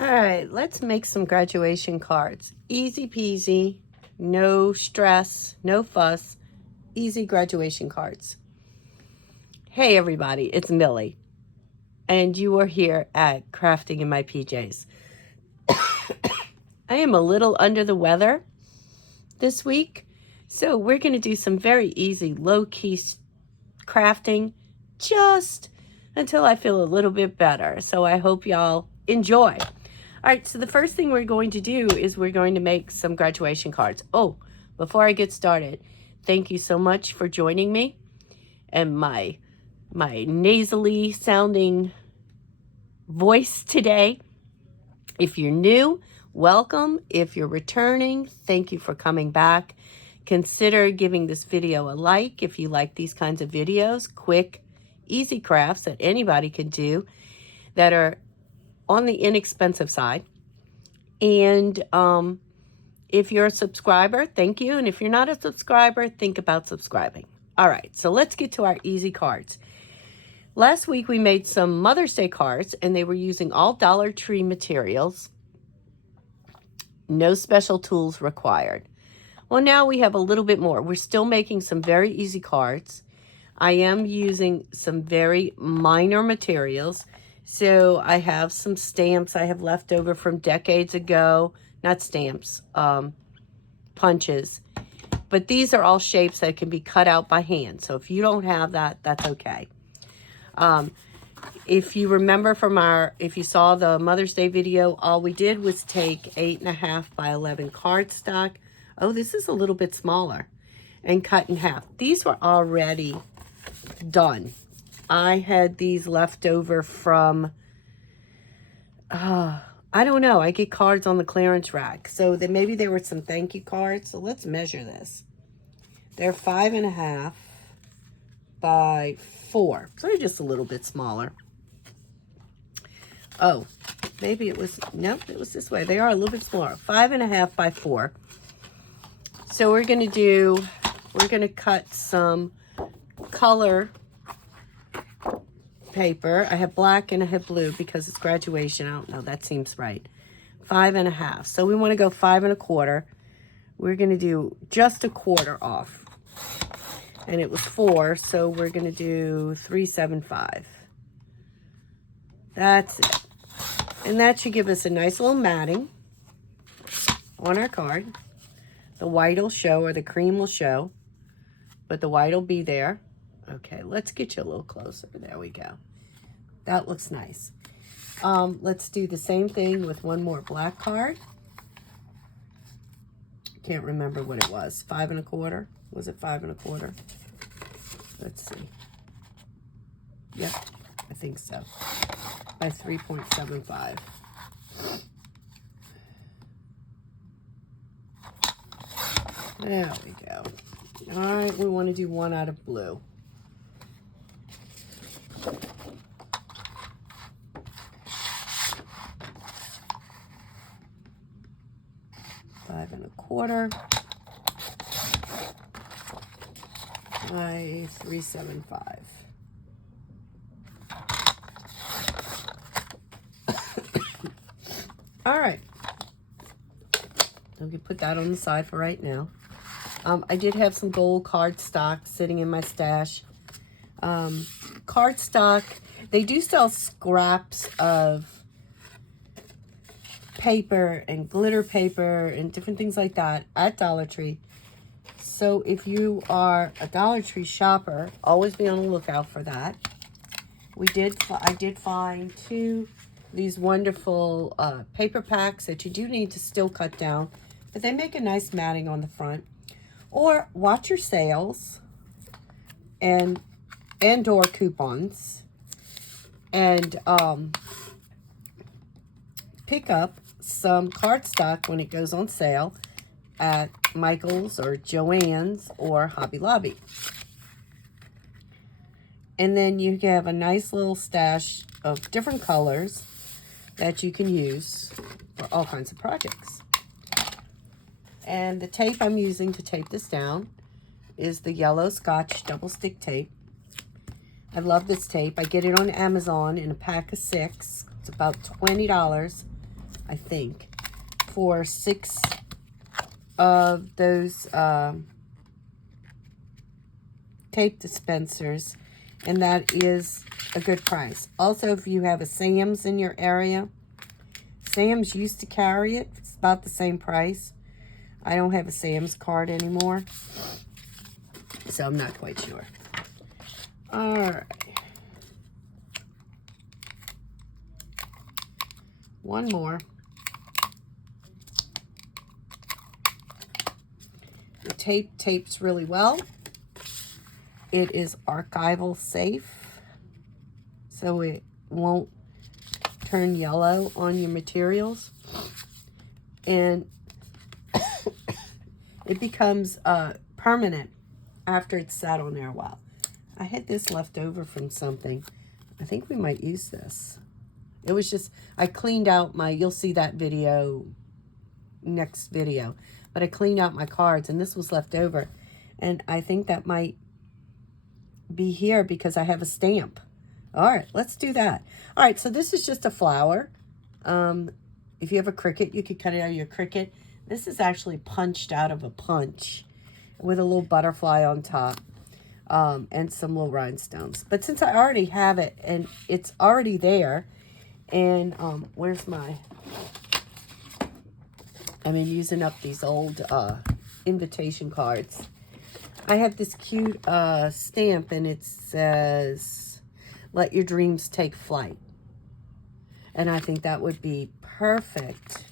All right, let's make some graduation cards. Easy peasy, no stress, no fuss, easy graduation cards. Hey everybody, it's Millie, and you are here at Crafting in My PJs. I am a little under the weather this week, so we're going to do some very easy, low-key crafting just until I feel a little bit better. So I hope y'all enjoy. All right, so the first thing we're going to do is we're going to make some graduation cards. Oh, before I get started, thank you so much for joining me and my nasally sounding voice today. If you're new, welcome. If you're returning, thank you for coming back. Consider giving this video a like if you like these kinds of videos, quick, easy crafts that anybody can do that are on the inexpensive side. And if you're a subscriber, thank you. And if you're not a subscriber, think about subscribing. All right, so let's get to our easy cards. Last week we made some Mother's Day cards, and they were using all Dollar Tree materials. No special tools required. Well, now we have a little bit more. We're still making some very easy cards. I am using some very minor materials. So I have some stamps I have left over from decades ago. Not stamps, punches. But these are all shapes that can be cut out by hand. So if you don't have that, that's okay. If you remember from if you saw the Mother's Day video, all we did was take 8.5 by 11 cardstock. Oh, this is a little bit smaller. And cut in half. These were already done. I had these left over from, I don't know. I get cards on the clearance rack. So maybe there were some thank you cards. So let's measure this. They're 5.5 by 4. So they're just a little bit smaller. Oh, maybe it was, nope, it was this way. They are a little bit smaller. 5.5 by 4. So we're going to cut some color paper. I have black and I have blue because it's graduation. I don't know. That seems right. 5.5. So we want to go 5 1/4. We're going to do just a quarter off. And it was 4. So we're going to do 375. That's it. And that should give us a nice little matting on our card. The white will show, or the cream will show. But the white will be there. Okay, let's get you a little closer. There we go. That looks nice. Let's do the same thing with one more black card. Can't remember what it was. 5 1/4. Was it 5 1/4? Let's see. Yep, I think so. By 3.75. There we go. All right, we want to do one out of blue. Five 1/4 by 375. All right. We can put that on the side for right now. I did have some gold cardstock sitting in my stash. Cardstock, they do sell scraps of paper and glitter paper and different things like that at Dollar Tree. So if you are a Dollar Tree shopper, always be on the lookout for that. I did find 2 these wonderful paper packs that you do need to still cut down, but they make a nice matting on the front. Or watch your sales and or coupons, and pick up some cardstock when it goes on sale at Michael's or Joann's or Hobby Lobby. And then you have a nice little stash of different colors that you can use for all kinds of projects. And the tape I'm using to tape this down is the yellow Scotch double stick tape. I love this tape. I get it on Amazon in a pack of 6. It's about $20. I think, for 6 of those tape dispensers, and that is a good price. Also, if you have a Sam's in your area, Sam's used to carry it. It's about the same price. I don't have a Sam's card anymore, so I'm not quite sure. All right. One more. The tape tapes really well. It is archival safe, so it won't turn yellow on your materials. And it becomes permanent after it's sat on there a while. I had this left over from something. I think we might use this. It was just, I cleaned out my, you'll see that video next video, but I cleaned out my cards and this was left over. And I think that might be here because I have a stamp. All right, let's do that. All right, so this is just a flower. If you have a Cricut, you could cut it out of your Cricut. This is actually punched out of a punch with a little butterfly on top and some little rhinestones. But since I already have it and it's already there, and where's my, I've been using up these old invitation cards. I have this cute stamp, and it says, "Let your dreams take flight." And I think that would be perfect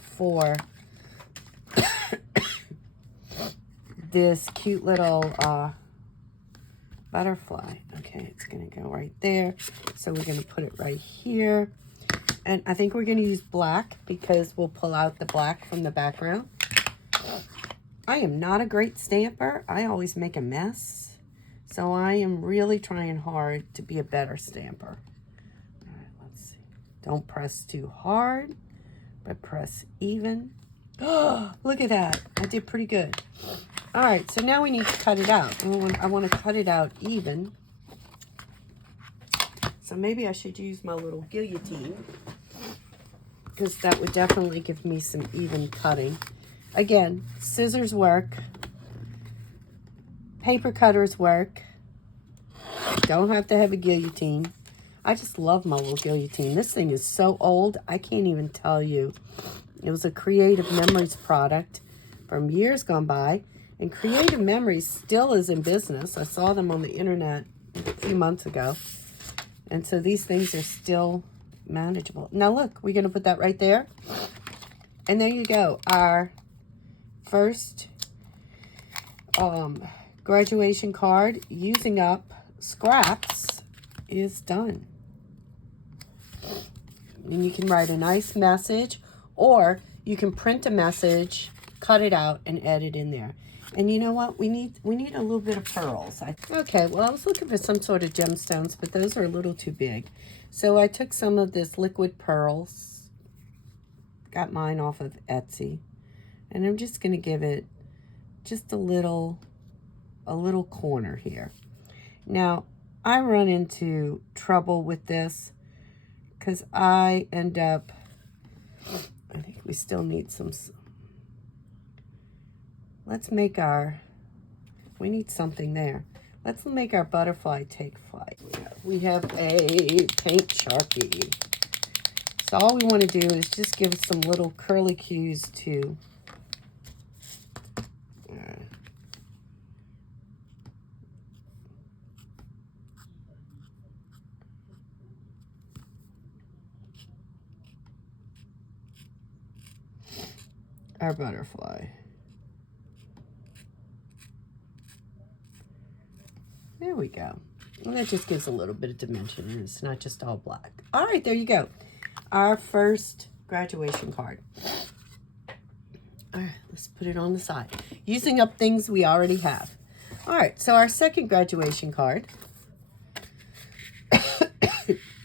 for this cute little butterfly. Okay, it's going to go right there. So we're going to put it right here. And I think we're going to use black because we'll pull out the black from the background. I am not a great stamper. I always make a mess. So I am really trying hard to be a better stamper. All right, let's see. Don't press too hard, but press even. Oh, look at that. I did pretty good. All right, so now we need to cut it out. I want to cut it out even. So maybe I should use my little guillotine, because that would definitely give me some even cutting. Again, scissors work. Paper cutters work. Don't have to have a guillotine. I just love my little guillotine. This thing is so old, I can't even tell you. It was a Creative Memories product from years gone by. And Creative Memories still is in business. I saw them on the internet a few months ago. And so these things are still manageable. Now look, we're going to put that right there. And there you go. Our first graduation card using up scraps is done. And you can write a nice message, or you can print a message, cut it out, and add it in there. And you know what? We need a little bit of pearls. Okay, well, I was looking for some sort of gemstones, but those are a little too big. So I took some of this liquid pearls. Got mine off of Etsy. And I'm just going to give it just a little corner here. Now, I run into trouble with this because I end up, I think we still need some. Let's make our, we need something there. Let's make our butterfly take flight. We have a paint Sharpie. So all we want to do is just give some little curlicues to our butterfly. There we go. Well, that just gives a little bit of dimension, and it's not just all black. All right, there you go. Our first graduation card. All right, let's put it on the side. Using up things we already have. All right, so our second graduation card.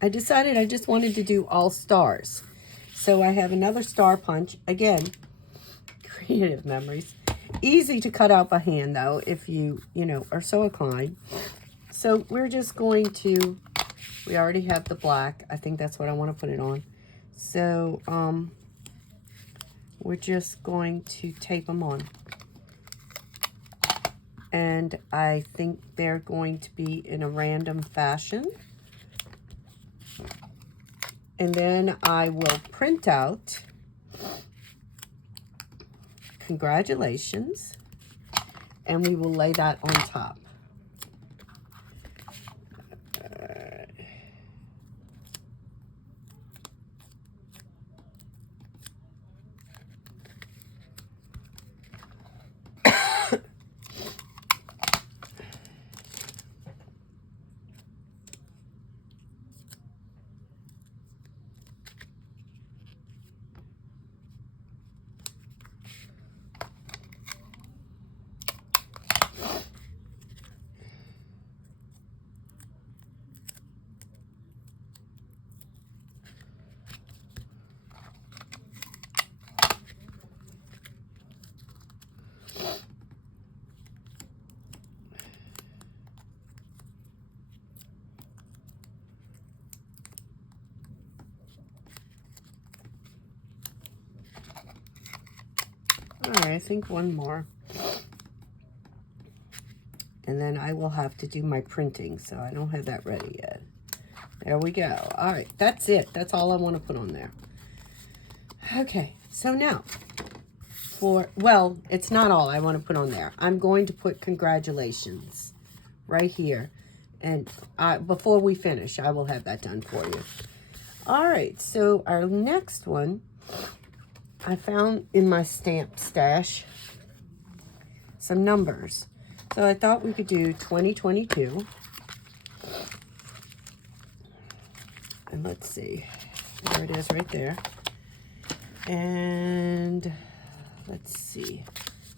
I decided I just wanted to do all stars. So I have another star punch. Again, Creative Memories. Easy to cut out by hand, though, if you are so inclined. So we're just going to, we already have the black. I think that's what I want to put it on. So we're just going to tape them on. And I think they're going to be in a random fashion. And then I will print out congratulations, and we will lay that on top. All right, I think one more. And then I will have to do my printing, so I don't have that ready yet. There we go. All right, that's it. That's all I want to put on there. Okay, so now well, it's not all I want to put on there. I'm going to put congratulations right here. And before we finish, I will have that done for you. All right, so our next one, I found in my stamp stash some numbers. So I thought we could do 2022. And let's see. There it is right there. And let's see.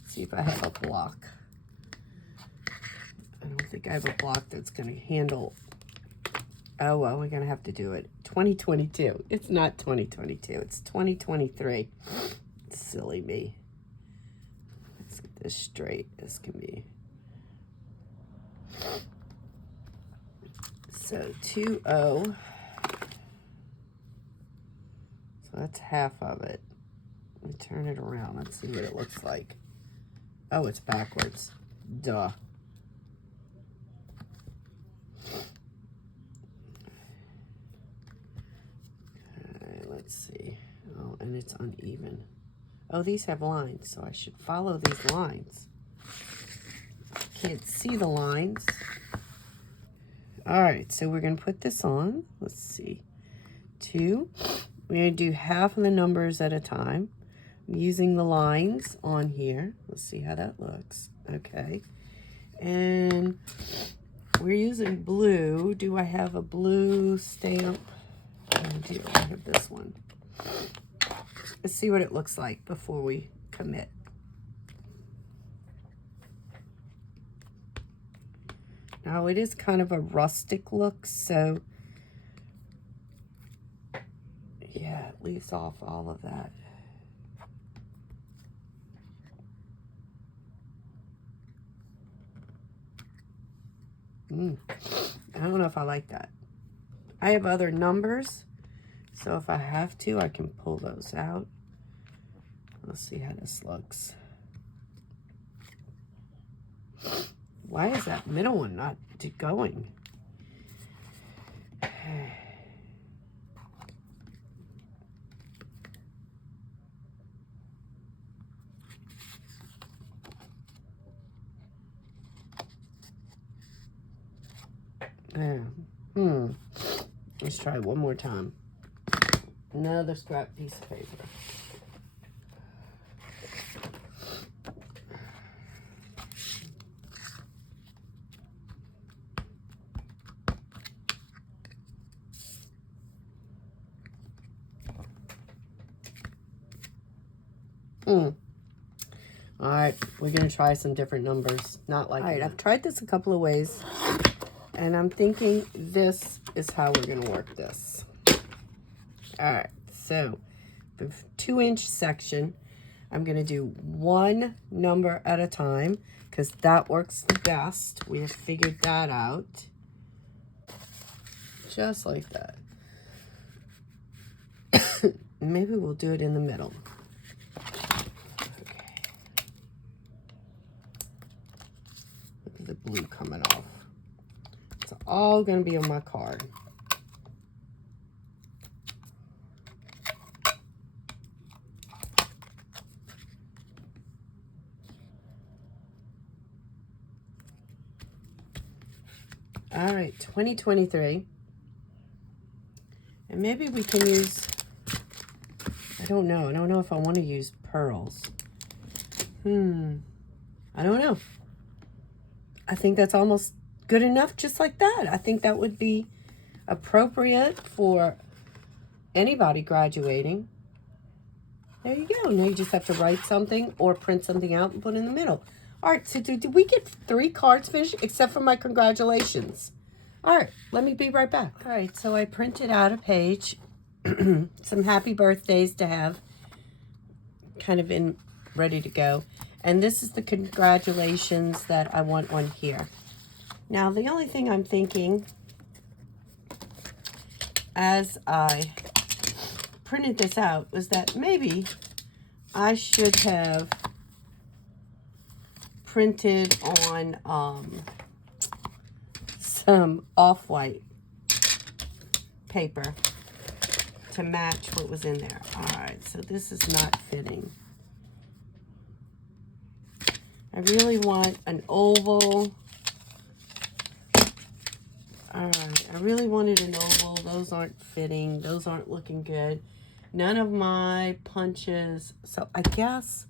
See if I have a block. I don't think I have a block that's going to handle. Oh, well, we're going to have to do it. 2022. It's not 2022. It's 2023. Silly me. Let's get this straight as can be. So 20. So that's half of it. Let me turn it around. Let's see what it looks like. Oh, it's backwards. Duh. Okay, let's see. Oh, and it's uneven. Oh, these have lines, so I should follow these lines. Can't see the lines. All right, so we're going to put this on. Let's see. 2. We're going to do half of the numbers at a time. I'm using the lines on here. Let's see how that looks. Okay. And we're using blue. Do I have a blue stamp? I do. I have this one. Let's see what it looks like before we commit. Now it is kind of a rustic look, so yeah, it leaves off all of that. I don't know if I like that. I have other numbers, so if I have to, I can pull those out. Let's see how this looks. Why is that middle one not going? Let's try one more time. Another scrap piece of paper. All right, we're gonna try some different numbers. Not like. All right, I've tried this a couple of ways, and I'm thinking this is how we're gonna work this. All right, so the 2-inch section, I'm gonna do one number at a time because that works the best. We have figured that out. Just like that. Maybe we'll do it in the middle. Okay. Look at the blue coming off. It's all going to be on my card. All right, 2023. And maybe we can use, I don't know if I want to use pearls. I don't know. I think that's almost good enough just like that. I think that would be appropriate for anybody graduating. There you go. Now you just have to write something or print something out and put it in the middle. All right, so did we get 3 cards finished except for my congratulations? All right, let me be right back. All right, so I printed out a page, some happy birthdays to have kind of in ready to go. And this is the congratulations that I want on here. Now, the only thing I'm thinking as I printed this out was that maybe I should have printed on some off-white paper to match what was in there. All right, so this is not fitting. I really want an oval. All right, I really wanted an oval. Those aren't fitting. Those aren't looking good. None of my punches. So I guess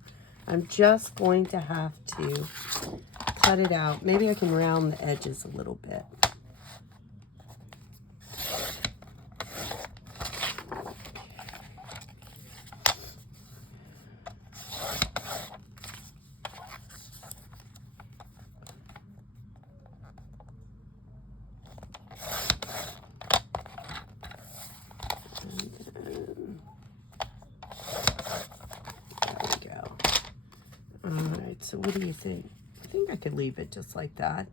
I'm just going to have to cut it out. Maybe I can round the edges a little bit. So what do you think? I think I could leave it just like that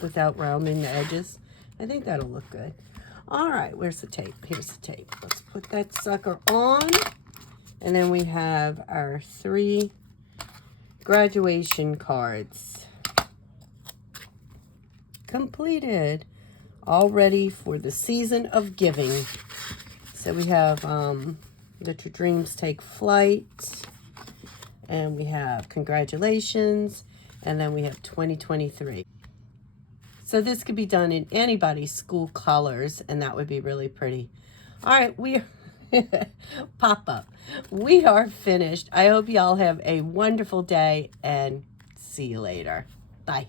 without rounding the edges. I think that'll look good. All right, where's the tape? Here's the tape. Let's put that sucker on. And then we have our 3 graduation cards completed, all ready for the season of giving. So we have Let Your Dreams Take Flight. And we have congratulations, and then we have 2023. So this could be done in anybody's school colors, and that would be really pretty. All right, we pop up. We are finished. I hope y'all have a wonderful day, and see you later. Bye.